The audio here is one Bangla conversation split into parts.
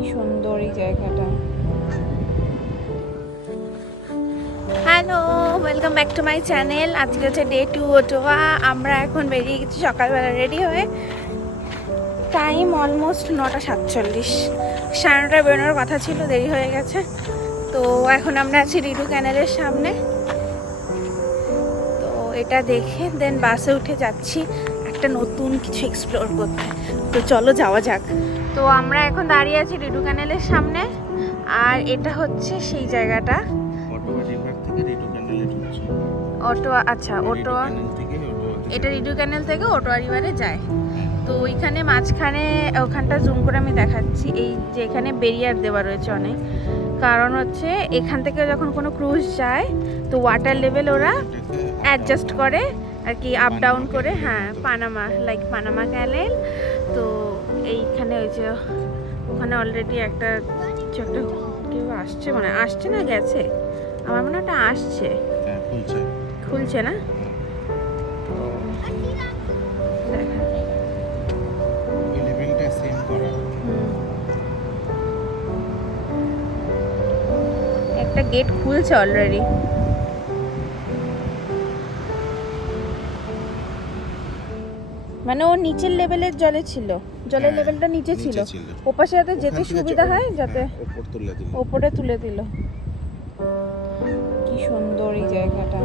কি সুন্দর এই জায়গাটা। Hello, welcome back to my channel. আজকে হচ্ছে ডে 2 ওটোয়া। আমরা এখন বেরিয়ে গেছি সকালবেলা রেডি হয়ে। Time almost 9:47। 9:30 বেরোনোর কথা ছিল, দেরি হয়ে গেছে। তো এখন আমরা আছি রিডু ক্যানেলের সামনে। তো এটা দেখে দেন বাসে উঠে যাচ্ছি একটা নতুন কিছু এক্সপ্লোর করতে। তো চলো যাওয়া যাক। তো আমরা এখন দাঁড়িয়ে আছি রিডু ক্যানেলের সামনে, আর এটা হচ্ছে সেই জায়গাটা। অটোয়া, আচ্ছা অটোয়া, এটা রিডু ক্যানেল থেকে অটোয়া রিভারে যায়। তো ওইখানে মাঝখানে ওখানটা জুম করে আমি দেখাচ্ছি, এই যে এখানে ব্যারিয়ার দেওয়া রয়েছে অনেক। কারণ হচ্ছে এখান থেকে যখন কোনো ক্রুজ যায় তো ওয়াটার লেভেল ওরা অ্যাডজাস্ট করে আর কি, আপ ডাউন করে। হ্যাঁ, পানামা, লাইক পানামা ক্যানেল। তো এইখানে ওই যে ওখানে অলরেডি একটা কিছু একটা কেউ আসছে, মানে আসছে না গেছে, আমার মনে হয় ওটা আসছে, খুলছে না। একটা গেট খুলছে অলরেডি। মানে ও নিচের লেভেলের জলে ছিল, জলের লেভেলটা নিচে ছিল, ওপাশে যাতে যেতে সুবিধা হয়, যাতে ওপরে তুলে দিল। কি সুন্দর এই জায়গাটা।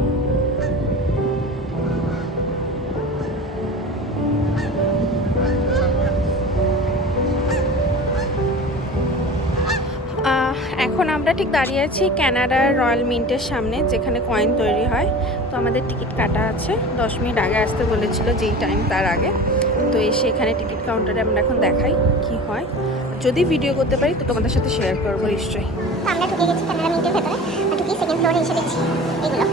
এখন আমরা ঠিক দাঁড়িয়ে আছি কানাডার রয়্যাল মিন্টের সামনে, যেখানে কয়েন তৈরি হয়। তো আমাদের টিকিট কাটা আছে, 10 মিনিট আগে আসতে বলেছিল, যেই টাইম তার আগে। তো এসে এখানে টিকিট কাউন্টারে আমরা এখন দেখাই কি হয়। যদি ভিডিও করতে পারি তো তোমাদের সাথে শেয়ার করবো নিশ্চয়ই। আমরা ঢুকে গেছি কানাডা মিন্টের ভেতরে, আর ঢুকি সেকেন্ড ফ্লোরে এসে দেখছি এগুলো।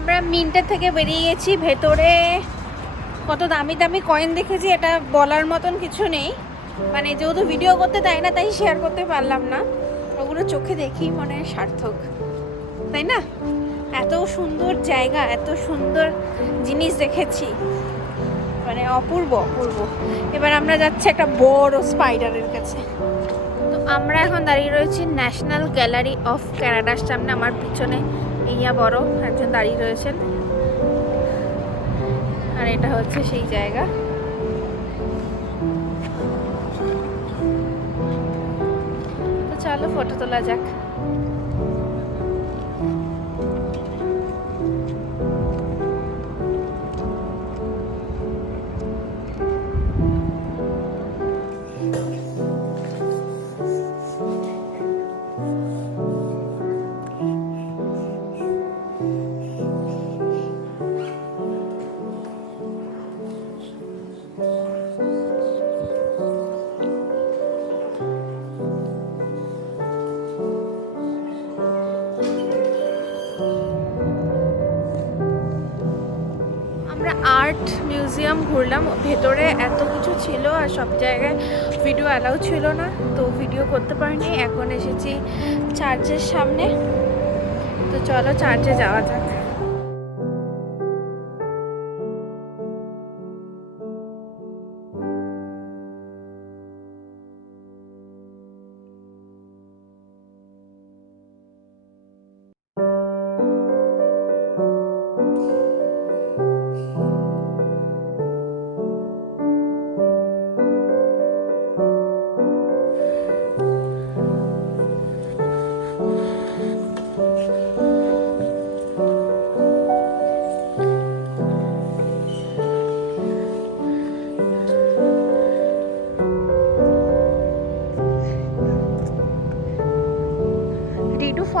আমরা মিন্টের থেকে বেরিয়ে গেছি। ভেতরে কত দামি দামি কয়েন দেখেছি, এটা বলার মতন কিছু নেই। মানে যেহেতু ভিডিও করতে দেয় না, তাই শেয়ার করতে পারলাম না। ওগুলো চোখে দেখি মনে হয় সার্থক, তাই না? এত সুন্দর জায়গা, এত সুন্দর জিনিস দেখেছি, মানে অপূর্ব অপূর্ব। এবার আমরা যাচ্ছি একটা বড় স্পাইডারের কাছে। তো আমরা এখন দাঁড়িয়ে রয়েছি ন্যাশনাল গ্যালারি অফ কানাডার সামনে। আমার পিছনে ইয়া বড় একজন দাঁড়িয়ে রয়েছেন, আর এটা হচ্ছে সেই জায়গা। তো চলো ফটো তোলা যাক। আর্ট মিউজিয়াম ঘুরলাম, ভেতরে এত কিছু ছিল আর সব জায়গায় ভিডিও অ্যালাউ ছিল না, তো ভিডিও করতে পারিনি। এখন এসেছি চার্চের সামনে, তো চলো চার্চে যাওয়া যাক।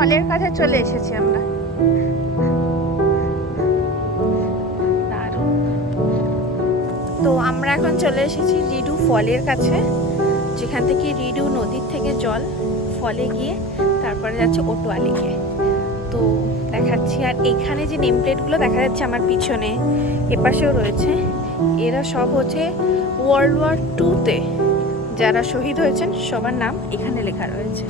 ফলের কাছে চলে এসেছি আমরা। দারুণ। তো আমরা এখন চলে এসেছি রিডু ফলের কাছে, যেখান থেকে রিডু নদীর থেকে জল ফলে গিয়ে তারপরে যাচ্ছে ওটোয়ালিকে। তো দেখাচ্ছি। আর এইখানে যে নেম প্লেটগুলো দেখা যাচ্ছে আমার পিছনে, এপাশেও রয়েছে, এরা সব হচ্ছে ওয়ার্ল্ড ওয়ার 2-তে যারা শহীদ হয়েছেন সবার নাম এখানে লেখা রয়েছে।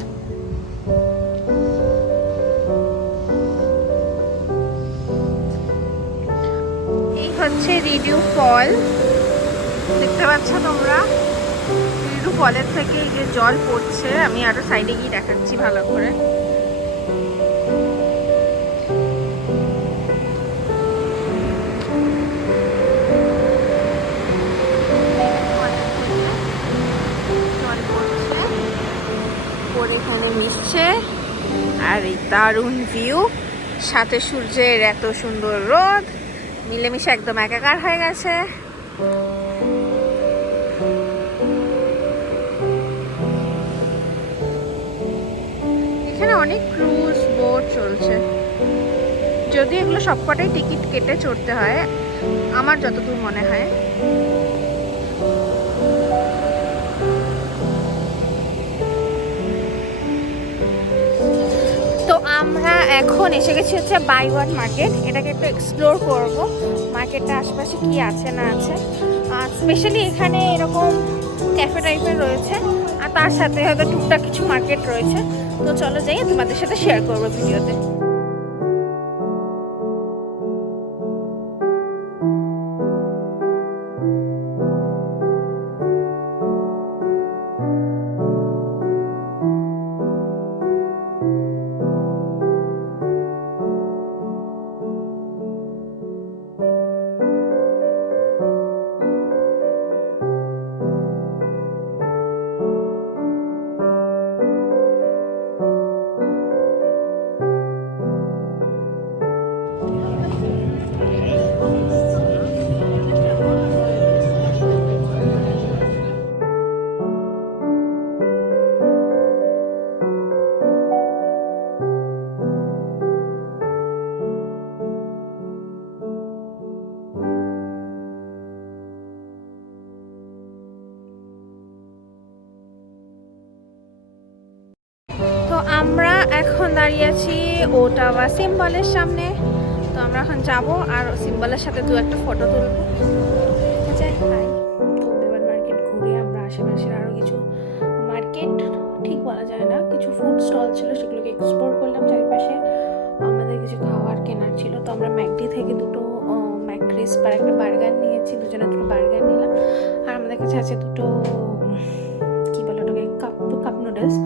এই হচ্ছে রিডু ফল, দেখতে পাচ্ছ তোমরা। রিডু ফলের থেকে এই যে জল পড়ছে, আমি আরো সাইডে গিয়ে দেখাচ্ছি ভালো করে। এখানে মিশছে আর এই দারুণ ভিউ, সাথে সূর্যের এত সুন্দর রোদ মিলেমিশে একদম একাকার হয়ে গেছে। এখানে অনেক ক্রুজ বোট চলছে, যদি এগুলো সবকটাই টিকিট কেটে চড়তে হয় আমার যতদূর মনে হয়। তো আমরা এখন এসে গেছি হচ্ছে বাই ওয়ান মার্কেট। এটাকে একটু এক্সপ্লোর করব, মার্কেটটা আশেপাশে কি আছে না আছে। আর স্পেশালি এখানে এরকম ক্যাফে টাইপের রয়েছে, আর তার সাথে হয়তো টুকটাক কিছু মার্কেট রয়েছে। তো চলো যাই, তোমাদের সাথে শেয়ার করবো ভিডিওতে। তো আমরা এখন দাঁড়িয়ে আছি ওটাওয়া সিম্বলের সামনে। তো আমরা এখন যাব আর সিম্বলের সাথে দু একটা ফটো তুলবো। তো বিমান মার্কেট ঘুরে আমরা আশেপাশের আরও কিছু মার্কেট, ঠিক বলা যায় না, কিছু ফুড স্টল ছিল, সেগুলোকে এক্সপ্লোর করলাম চারিপাশে। আমাদের কিছু খাবার কেনার ছিল, তো আমরা ম্যাকডি থেকে দুটো ম্যাকক্রিস্প আর একটা বার্গার নিয়েছি, দুজনে দুটো বার্গার নিলাম। আর আমাদের কাছে আছে দুটো কি বলে ওটাকে, কাপ নুডলস।